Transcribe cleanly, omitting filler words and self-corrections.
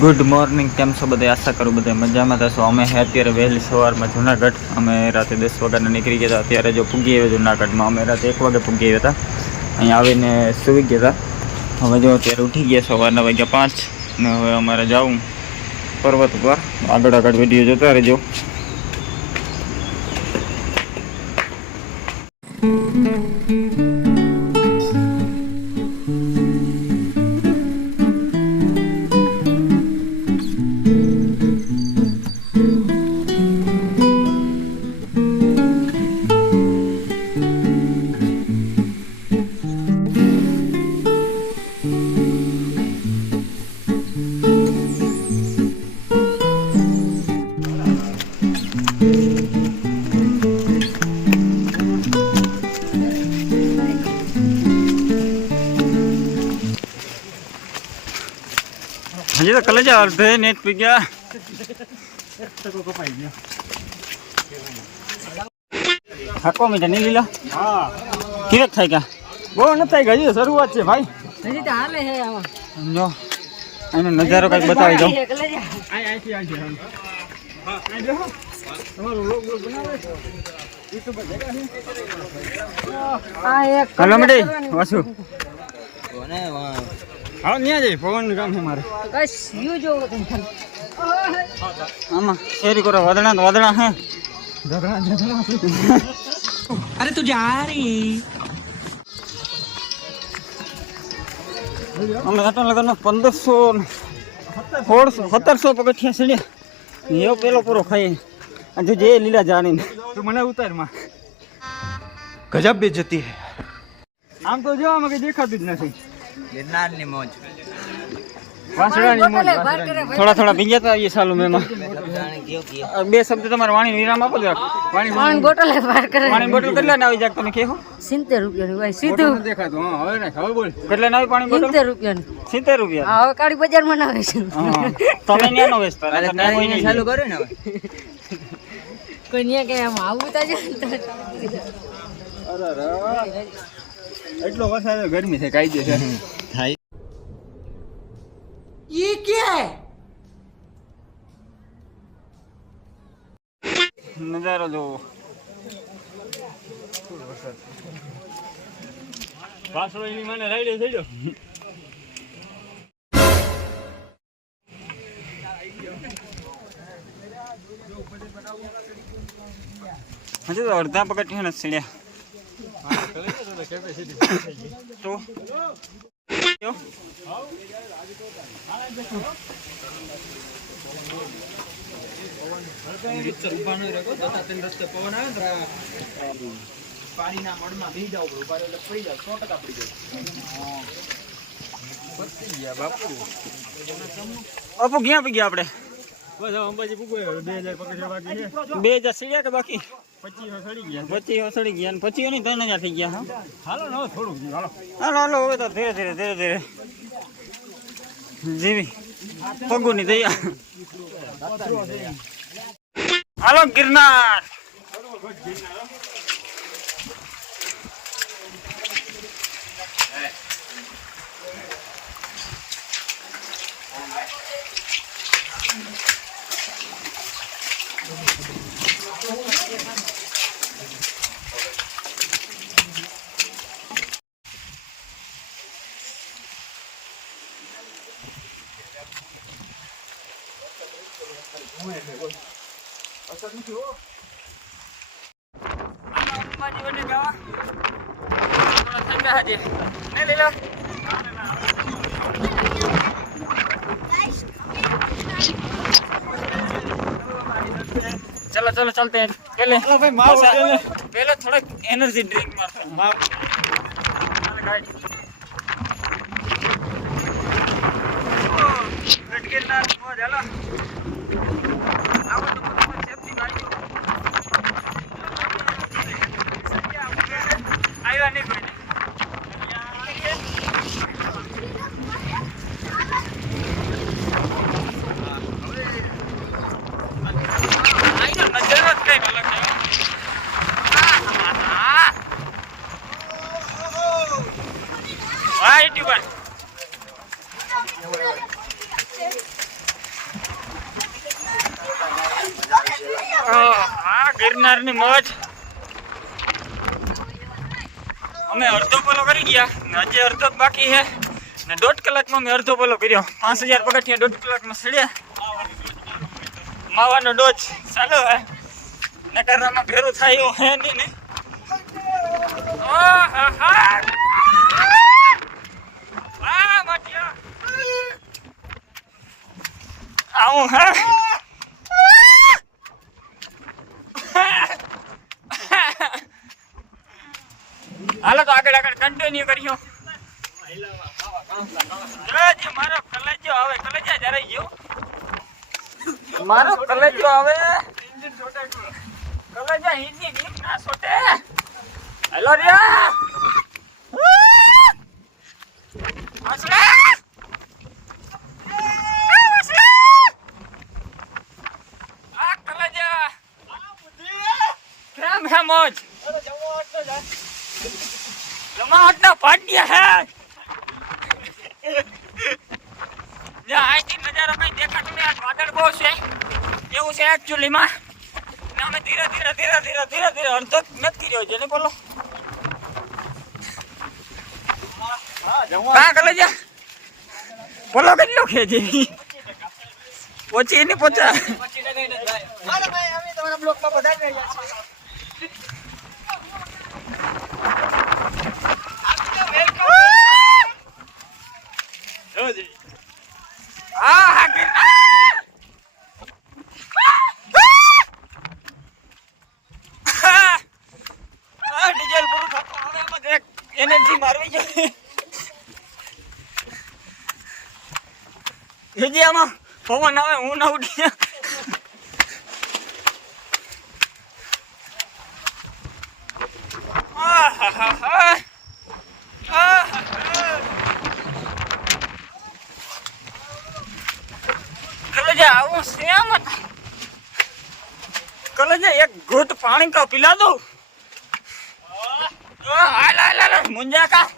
Good morning, કેમ છો બધા? આશા કરું બધા મજામાં થશો. અમે અત્યારે વહેલી સવારમાં જુનાગઢ અમે રાતે 10 વાગ્યાના નીકળી ગયા હતા. અત્યારે જો પૂગી આવ્યા જુનાગઢમાં. અમે રાતે 1 વાગે પૂગી આવ્યા હતા. અહીંયા આવીને સૂઈ ગયા હતા. હવે જો અત્યારે ઉઠી ગયા સવારના વાગ્યા 5 ને હવે અમારે જવું પર્વત ઉપર. આગળ વિડીયો જોતા રહેજો. હજી તો કલેજા અડધે નેટ પી ગયા. થાકો મીઠા નહીં લીલા? હા. કિરેક થાય ગયા? બહુ નથી થાય ગયા, હજી શરૂઆત છે ભાઈ. હજી તો હાલે છે આમાં. જો એનો નજારો કંઈક બતાવી દઉં. હલો મડી વાસુ હા ન્યા જઈ પવન કામ છે મારે. આમાં શેરી કરો વાદળા હે. અરે તું જા રહી. અમે આટલા લગન 1500 પગથિયા ચડ્યા. એવો પેલો પૂરો ખાઈ જો જે લીલા જાણીને તું મને ઉતારમાં ગજબ બે જતી હે. આમ તો જો આમાં કઈ દેખાતું જ નથી. ગિરનારની મોજ, વાસણાની મોજ. થોડા ભીંગ્યા હતા એ સાલું મેમાં. બે શબ્દ તમારે વાણી વિરામ આપો જરાક. પાણી બોટલ પાણી બોટલ કેટલા ના આવી જાય તમે કહો? 70 રૂપિયાની ભાઈ સીધું દેખાતું. હા હવે ને હવે બોલ કેટલા ના આવી પાણી બોટલ? 70 રૂપિયાની. 70 રૂપિયા? હા હવે કાળી બજારમાં ના વેચે. તમે ન્યા નો વેચતા એટલે કોઈને ચાલુ કરે ને હવે કોઈ ન્યા કે આમ આવું તા જ. અરે એટલો વરસાદ ગરમી છે કાઈ દે છે. ये क्या है? નજારો જો પાછળ એની મને રાઈડે થઈ ગયો. હજુ તો અડધા પગથિયા નથી ચડ્યા તો પાણીના મળમાં બી જાવ ઉભા એટલે પડી જાવ 100% પડી જાય. બાપુ ક્યાં પી ગયા આપણે? બસ અંબાજી પૂગો 2000 પકડ્યા બાકી છે. 2000 સીડ્યા કે બાકી? 25 સડી ગયા. 25 સડી ગયા ને 25 ની 3000 થઈ ગયા. હાલો ને થોડુંક હાલો હવે તો ધીરે ધીરે જીવી પગુની દયા. હાલો ગિરનાર. चलो चलते हैं. पहले थोड़ा एनर्जी ड्रिंक मारते સવારની મોજ. અમે અડધો પોલો કરી ગયા ને હજી અડધો બાકી છે ને 1.5 કલાકમાં મેં અડધો પોલો કર્યો. 5000 પગથિયા 1.5 કલાકમાં ચડ્યા. માવાનો ડોજ ચાલો હે નકરમાં ભેરું થાય એવું હે નહીં ને. આવું હે હાલો તો આગળ કન્ટિન્યુ કર્યો. મારો કલેજો આવે કલેજા જરા ગયો મારો કલેજો આવે કલેજા હિન્દી નીક ના છોટે. હેલો રિયા મોજ જમાવટ ના પાટિયા હે. અહીંથી નજારો કઈ દેખાતો નહીં. આ વાદળ બહુ છે એવું છે એકચ્યુઅલીમાં. અમે ધીરે અડધો નથી રહ્યો છે ને બોલો. કાં કરે છે બોલો કેટલો ખેંચી ઓછી નહીં પહોંચા. ડીઝલ પૂરું થતું હવે એમાં એનર્જી મારવી જોઈએ. હજી આમાં પવન આવે હું ના ઉડી. કલેજા આવું સેમ કલેજા એક ઘૂંટ પાણી કા પીલા દઉં. હાલ મુંજા કા